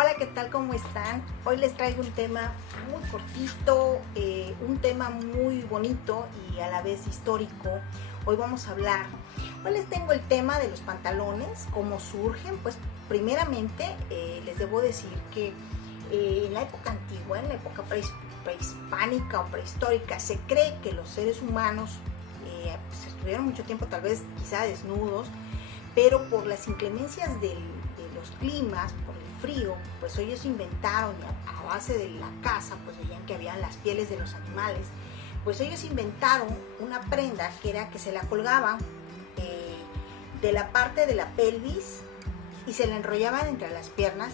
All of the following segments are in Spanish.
Hola, ¿qué tal? ¿Cómo están? Hoy les traigo un tema muy cortito, un tema muy bonito y a la vez histórico. Hoy vamos a hablar, hoy les tengo el tema de los pantalones, cómo surgen. Pues primeramente les debo decir que en la época antigua, en la época prehispánica o prehistórica, se cree que los seres humanos pues, estuvieron mucho tiempo tal vez quizá desnudos, pero por las inclemencias de los climas, por el frío, pues ellos inventaron, a base de la caza, pues veían que habían las pieles de los animales, pues ellos inventaron una prenda que era que se la colgaban de la parte de la pelvis y se la enrollaban entre las piernas,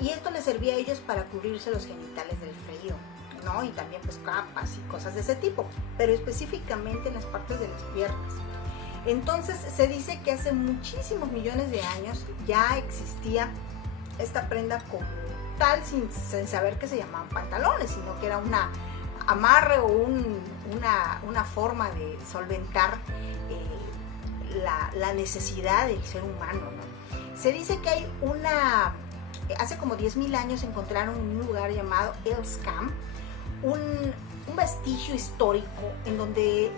y esto les servía a ellos para cubrirse los genitales del frío, ¿no? Y también pues capas y cosas de ese tipo, pero específicamente en las partes de las piernas. Entonces se dice que hace muchísimos millones de años ya existía esta prenda como tal, sin saber que se llamaban pantalones, sino que era una amarre o una forma de solventar la necesidad del ser humano, ¿no? Se dice que hay hace como 10.000 años encontraron en un lugar llamado Earl's-Camp un vestigio histórico en donde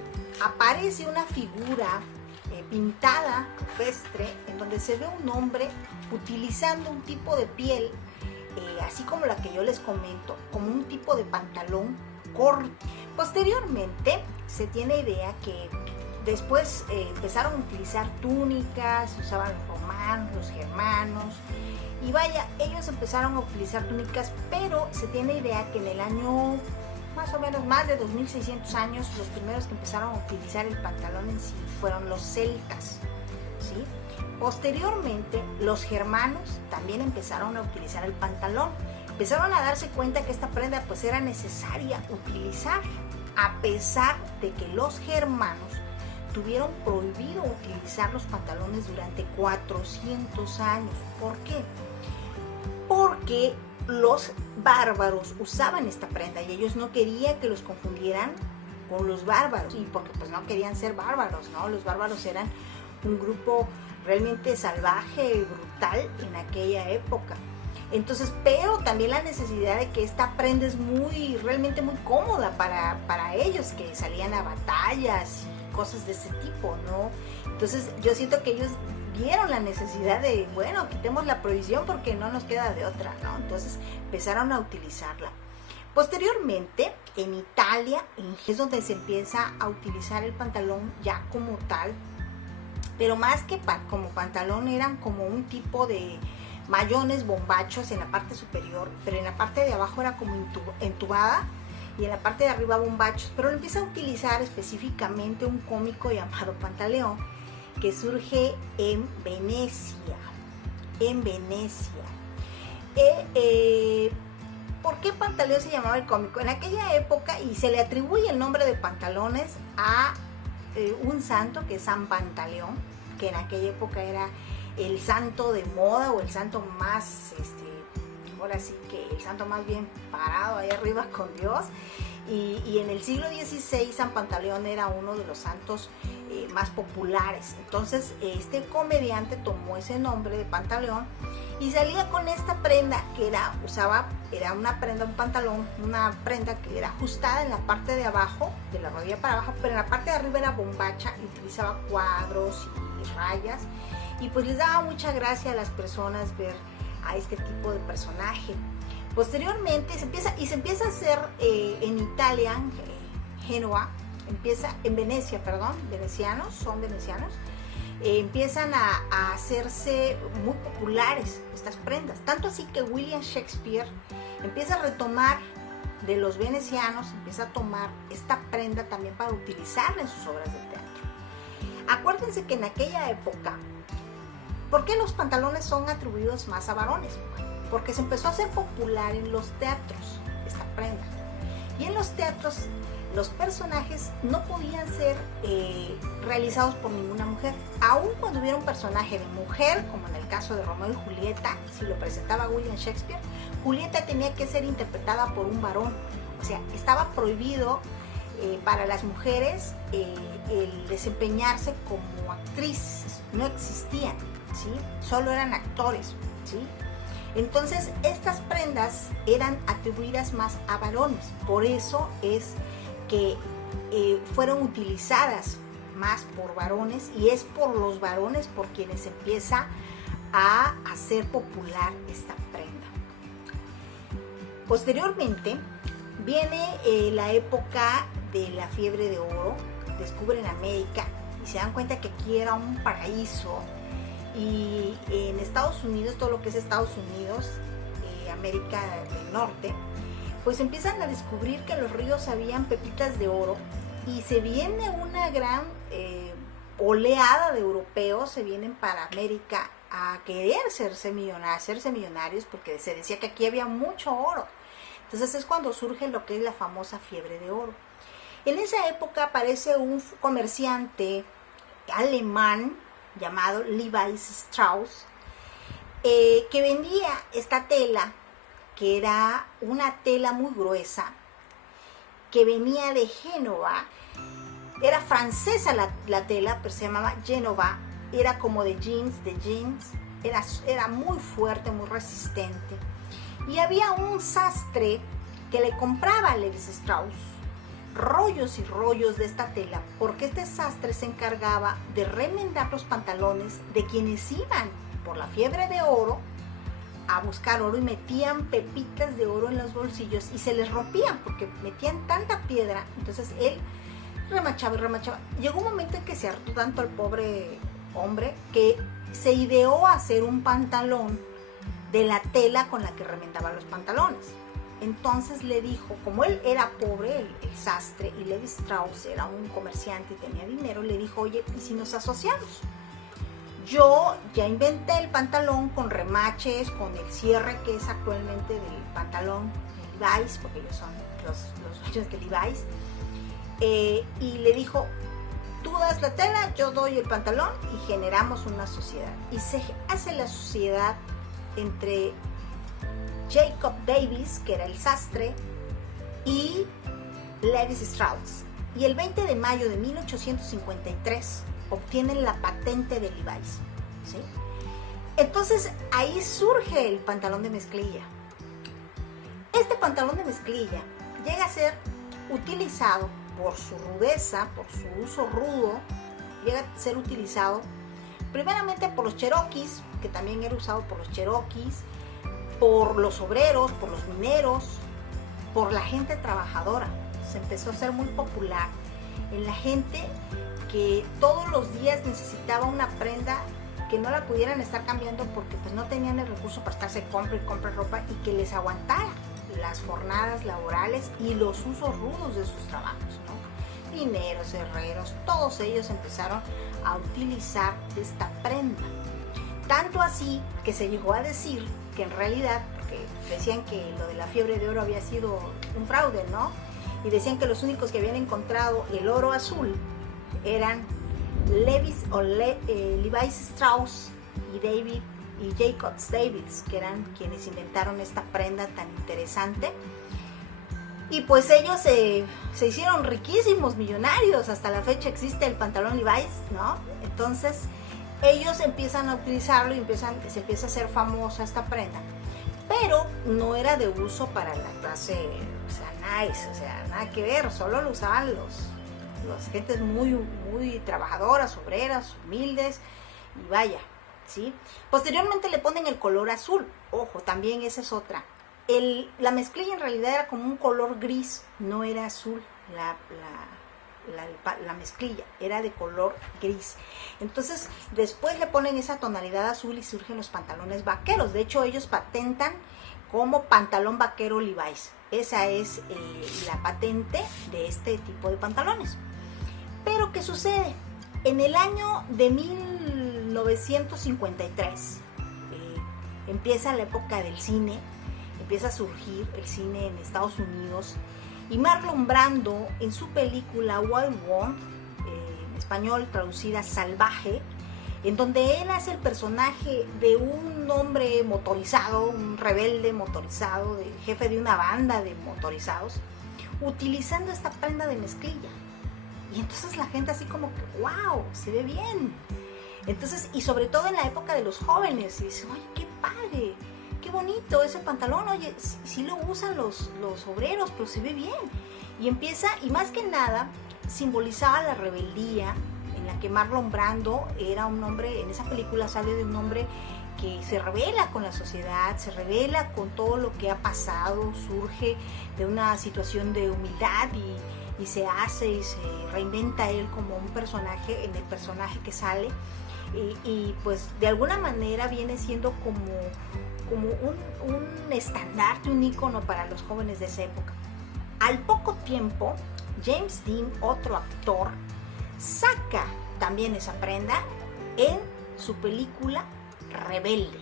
aparece una figura pintada, rupestre, en donde se ve un hombre utilizando un tipo de piel, así como la que yo les comento, como un tipo de pantalón corto. Posteriormente se tiene idea que después empezaron a utilizar túnicas, usaban los romanos, los germanos, y vaya, ellos empezaron a utilizar túnicas, pero se tiene idea que en el año más o menos más de 2600 años, los primeros que empezaron a utilizar el pantalón en sí fueron los celtas, ¿sí? Posteriormente, los germanos también empezaron a utilizar el pantalón. Empezaron a darse cuenta que esta prenda pues era necesaria utilizar, a pesar de que los germanos tuvieron prohibido utilizar los pantalones durante 400 años. ¿Por qué? Porque los bárbaros usaban esta prenda y ellos no querían que los confundieran con los bárbaros, y porque pues no querían ser bárbaros, ¿no? Los bárbaros eran un grupo realmente salvaje y brutal en aquella época. Entonces, pero también la necesidad de que esta prenda es realmente muy cómoda para ellos, que salían a batallas y cosas de ese tipo, ¿no? Entonces yo siento que ellos vieron la necesidad de, bueno, quitemos la prohibición porque no nos queda de otra, ¿no? Entonces empezaron a utilizarla. Posteriormente, en Italia es donde se empieza a utilizar el pantalón ya como tal, pero más que como pantalón eran como un tipo de mayones bombachos en la parte superior, pero en la parte de abajo era como entubada y en la parte de arriba bombachos, pero lo empieza a utilizar específicamente un cómico llamado Pantaleón, que surge en Venecia. ¿Por qué Pantaleón se llamaba el cómico? En aquella época, y se le atribuye el nombre de pantalones a un santo que es San Pantaleón, que en aquella época era el santo de moda o el santo más, ahora sí que el santo más bien parado ahí arriba con Dios. Y en el siglo XVI San Pantaleón era uno de los santos más populares. Entonces este comediante tomó ese nombre de Pantaleón y salía con esta prenda que era una prenda, un pantalón, una prenda que era ajustada en la parte de abajo, de la rodilla para abajo, pero en la parte de arriba era bombacha y utilizaba cuadros y rayas, y pues les daba mucha gracia a las personas ver a este tipo de personaje. Posteriormente se empieza a hacer en Italia, son venecianos, empiezan a hacerse muy populares estas prendas, tanto así que William Shakespeare empieza a retomar de los venecianos, empieza a tomar esta prenda también para utilizarla en sus obras de teatro. Acuérdense que en aquella época, ¿por qué los pantalones son atribuidos más a varones? Porque se empezó a hacer popular en los teatros esta prenda, y en los teatros los personajes no podían ser realizados por ninguna mujer. Aun cuando hubiera un personaje de mujer, como en el caso de Romeo y Julieta, si lo presentaba William Shakespeare, Julieta tenía que ser interpretada por un varón. O sea, estaba prohibido para las mujeres el desempeñarse como actrices. No existían, ¿sí? Solo eran actores, ¿sí? Entonces estas prendas eran atribuidas más a varones, por eso es que fueron utilizadas más por varones, y es por los varones por quienes empieza a hacer popular esta prenda. Posteriormente viene la época de la fiebre de oro, descubren América y se dan cuenta que aquí era un paraíso, y en Estados Unidos, todo lo que es Estados Unidos, América del Norte, pues empiezan a descubrir que en los ríos habían pepitas de oro, y se viene una gran oleada de europeos, se vienen para América a querer hacerse millonarios, porque se decía que aquí había mucho oro. Entonces es cuando surge lo que es la famosa fiebre de oro. En esa época aparece un comerciante alemán llamado Levi Strauss, que vendía esta tela, que era una tela muy gruesa, que venía de Génova. Era francesa la tela, pero se llamaba Génova. Era como de jeans, era muy fuerte, muy resistente. Y había un sastre que le compraba a Levi Strauss rollos y rollos de esta tela, porque este sastre se encargaba de remendar los pantalones de quienes iban por la fiebre de oro a buscar oro, y metían pepitas de oro en los bolsillos y se les rompían porque metían tanta piedra. Entonces él remachaba y remachaba. Llegó un momento en que se hartó tanto al pobre hombre que se ideó hacer un pantalón de la tela con la que remendaba los pantalones. Entonces le dijo, como él era pobre, el sastre, y Levi Strauss era un comerciante y tenía dinero, le dijo, oye, ¿y si nos asociamos? Yo ya inventé el pantalón con remaches, con el cierre que es actualmente del pantalón de Levi's, porque ellos son los dueños de Levi's. Y le dijo, tú das la tela, yo doy el pantalón, y generamos una sociedad. Y se hace la sociedad entre Jacob Davis, que era el sastre, y Levi Strauss. Y el 20 de mayo de 1853 obtienen la patente de Levi's, ¿sí? Entonces ahí surge el pantalón de mezclilla. Este pantalón de mezclilla llega a ser utilizado por su rudeza, por su uso rudo, llega a ser utilizado primeramente por los cherokees, que también era usado por los cherokees, por los obreros, por los mineros, por la gente trabajadora. Se empezó a ser muy popular en la gente que todos los días necesitaba una prenda que no la pudieran estar cambiando porque pues no tenían el recurso para estarse compra y compra ropa, y que les aguantara las jornadas laborales y los usos rudos de sus trabajos, ¿no? Mineros, herreros, todos ellos empezaron a utilizar esta prenda. Tanto así que se llegó a decir que en realidad, porque decían que lo de la fiebre de oro había sido un fraude, ¿no? Y decían que los únicos que habían encontrado el oro azul eran Levi Strauss y Jacob Davis, que eran quienes inventaron esta prenda tan interesante. Y pues ellos se hicieron riquísimos, millonarios. Hasta la fecha existe el pantalón Levi's, ¿no? Entonces ellos empiezan a utilizarlo y se empieza a hacer famosa esta prenda, pero no era de uso para la clase, nice, nada que ver, solo lo usaban los gentes muy trabajadoras, obreras, humildes, y vaya, ¿sí? Posteriormente le ponen el color azul. Ojo, también esa es otra. La mezclilla en realidad era como un color gris, no era azul. La mezclilla era de color gris. Entonces después le ponen esa tonalidad azul y surgen los pantalones vaqueros. De hecho ellos patentan como pantalón vaquero Levi's. Esa es la patente de este tipo de pantalones. Pero ¿qué sucede? En el año de 1953 empieza la época del cine, empieza a surgir el cine en Estados Unidos. Y Marlon Brando, en su película Wild World, en español traducida Salvaje, en donde él hace el personaje de un hombre motorizado, un rebelde motorizado, jefe de una banda de motorizados, utilizando esta prenda de mezclilla. Y entonces la gente así como que, wow, se ve bien. Entonces, y sobre todo en la época de los jóvenes, y dice, oye, qué padre, qué bonito ese pantalón, oye, sí lo usan los obreros, pero se ve bien. Y empieza, y más que nada, simbolizaba la rebeldía en la que Marlon Brando era un hombre, en esa película sale de un hombre que se revela con la sociedad, se revela con todo lo que ha pasado, surge de una situación de humildad y se hace y se reinventa él como un personaje, en el personaje que sale, y pues de alguna manera viene siendo como un estandarte, un ícono para los jóvenes de esa época. Al poco tiempo, James Dean, otro actor, saca también esa prenda en su película Rebelde.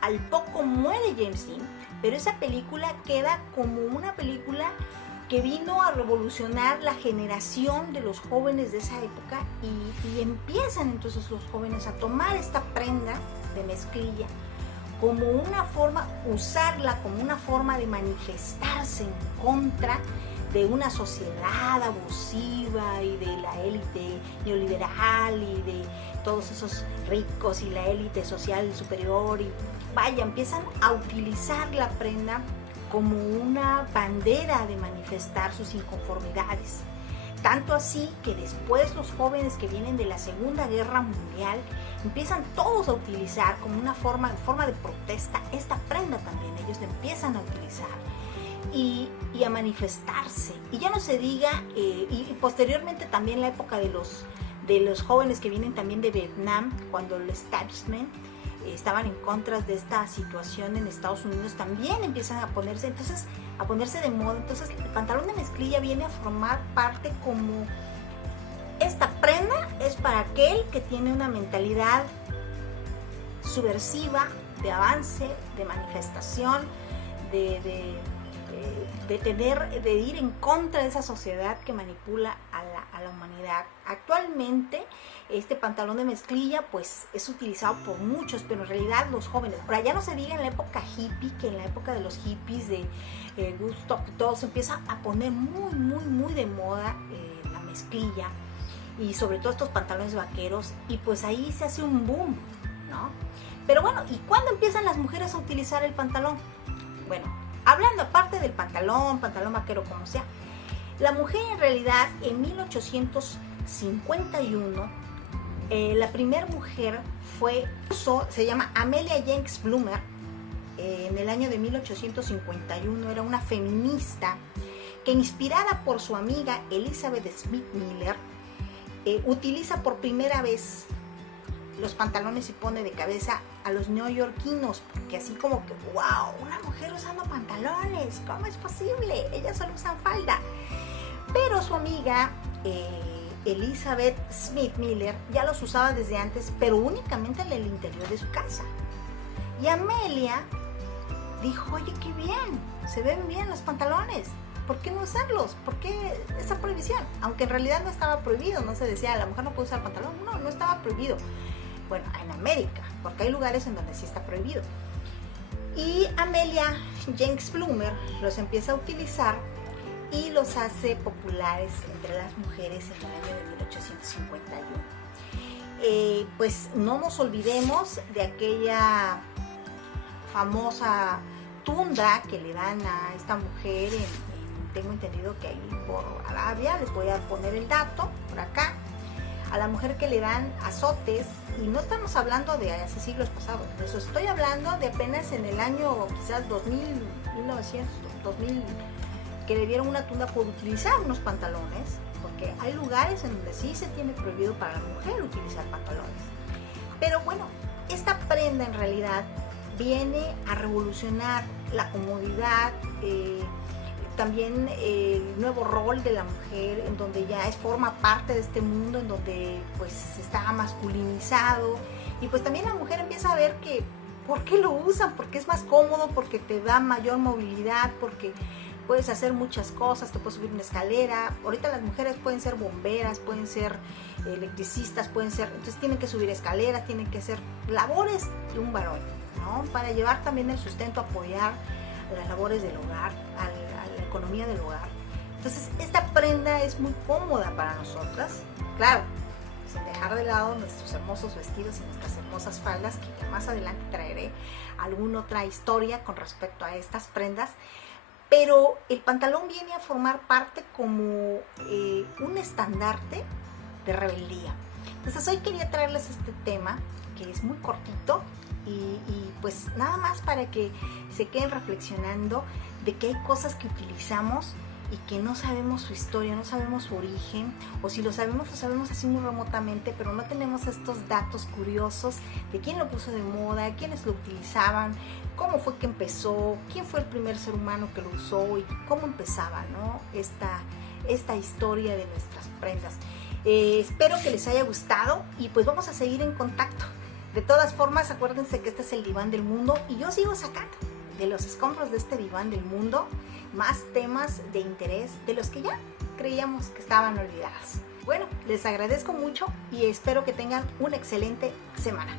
Al poco muere James Dean, pero esa película queda como una película que vino a revolucionar la generación de los jóvenes de esa época y empiezan entonces los jóvenes a tomar esta prenda de mezclilla como una forma, usarla como una forma de manifestarse en contra de una sociedad abusiva y de la élite neoliberal y de todos esos ricos y la élite social superior, y vaya, empiezan a utilizar la prenda como una bandera de manifestar sus inconformidades. Tanto así que después los jóvenes que vienen de la Segunda Guerra Mundial empiezan todos a utilizar como una forma de protesta esta prenda también, ellos la empiezan a utilizar y a manifestarse. Y ya no se diga, y posteriormente también la época de los jóvenes que vienen también de Vietnam, cuando el establishment estaban en contra de esta situación en Estados Unidos, también empiezan a ponerse de moda. Entonces el pantalón de mezclilla viene a formar parte como esta prenda es para aquel que tiene una mentalidad subversiva, de avance, de manifestación, de ir en contra de esa sociedad que manipula a la humanidad. Actualmente este pantalón de mezclilla pues es utilizado por muchos, pero en realidad los jóvenes, ahora ya no se diga en la época hippie, que en la época de los hippies de Woodstock y todo, se empieza a poner muy de moda la mezclilla y sobre todo estos pantalones vaqueros, y pues ahí se hace un boom, ¿no? Pero bueno, ¿y cuándo empiezan las mujeres a utilizar el pantalón? Bueno, hablando aparte del pantalón vaquero, como sea, la mujer en realidad en 1851, la primera mujer se llama Amelia Jenks Bloomer, en el año de 1851, era una feminista que, inspirada por su amiga Elizabeth Smith Miller, utiliza por primera vez los pantalones y pone de cabeza a los neoyorquinos, porque así como que, wow, una mujer usando pantalones, ¿cómo es posible? Ellas solo usan falda. Pero su amiga Elizabeth Smith Miller ya los usaba desde antes, pero únicamente en el interior de su casa. Y Amelia dijo, oye, qué bien, se ven bien los pantalones, ¿por qué no usarlos? ¿Por qué esa prohibición? Aunque en realidad no estaba prohibido, no se decía, la mujer no puede usar pantalón, no estaba prohibido. Bueno, en América, porque hay lugares en donde sí está prohibido. Y Amelia Jenks Bloomer los empieza a utilizar y los hace populares entre las mujeres en el año de 1851. Pues no nos olvidemos de aquella famosa tunda que le dan a esta mujer tengo entendido que ahí por Arabia, les voy a poner el dato por acá, a la mujer que le dan azotes, y no estamos hablando de hace siglos pasados, de eso estoy hablando de apenas en el año quizás 2000, que le dieron una tunda por utilizar unos pantalones, porque hay lugares en donde sí se tiene prohibido para la mujer utilizar pantalones. Pero bueno, esta prenda en realidad viene a revolucionar la comodidad, también el nuevo rol de la mujer, en donde ya forma parte de este mundo en donde pues está masculinizado, y pues también la mujer empieza a ver que ¿por qué lo usan? Porque es más cómodo, porque te da mayor movilidad, porque puedes hacer muchas cosas, te puedes subir una escalera. Ahorita las mujeres pueden ser bomberas, pueden ser electricistas, entonces tienen que subir escaleras, tienen que hacer labores de un varón, ¿no? Para llevar también el sustento, apoyar las labores del hogar, a la economía del hogar. Entonces esta prenda es muy cómoda para nosotras. Claro, sin dejar de lado nuestros hermosos vestidos y nuestras hermosas faldas, que ya más adelante traeré alguna otra historia con respecto a estas prendas. Pero el pantalón viene a formar parte como un estandarte de rebeldía. Entonces hoy quería traerles este tema, que es muy cortito, y pues nada más para que se queden reflexionando de que hay cosas que utilizamos y que no sabemos su historia, no sabemos su origen, o si lo sabemos así muy remotamente, pero no tenemos estos datos curiosos de quién lo puso de moda, quiénes lo utilizaban, cómo fue que empezó, quién fue el primer ser humano que lo usó y cómo empezaba, ¿no? esta historia de nuestras prendas. Espero que les haya gustado y pues vamos a seguir en contacto. De todas formas, acuérdense que este es el diván del mundo y yo sigo sacando de los escombros de este diván del mundo más temas de interés de los que ya creíamos que estaban olvidados. Bueno, les agradezco mucho y espero que tengan una excelente semana.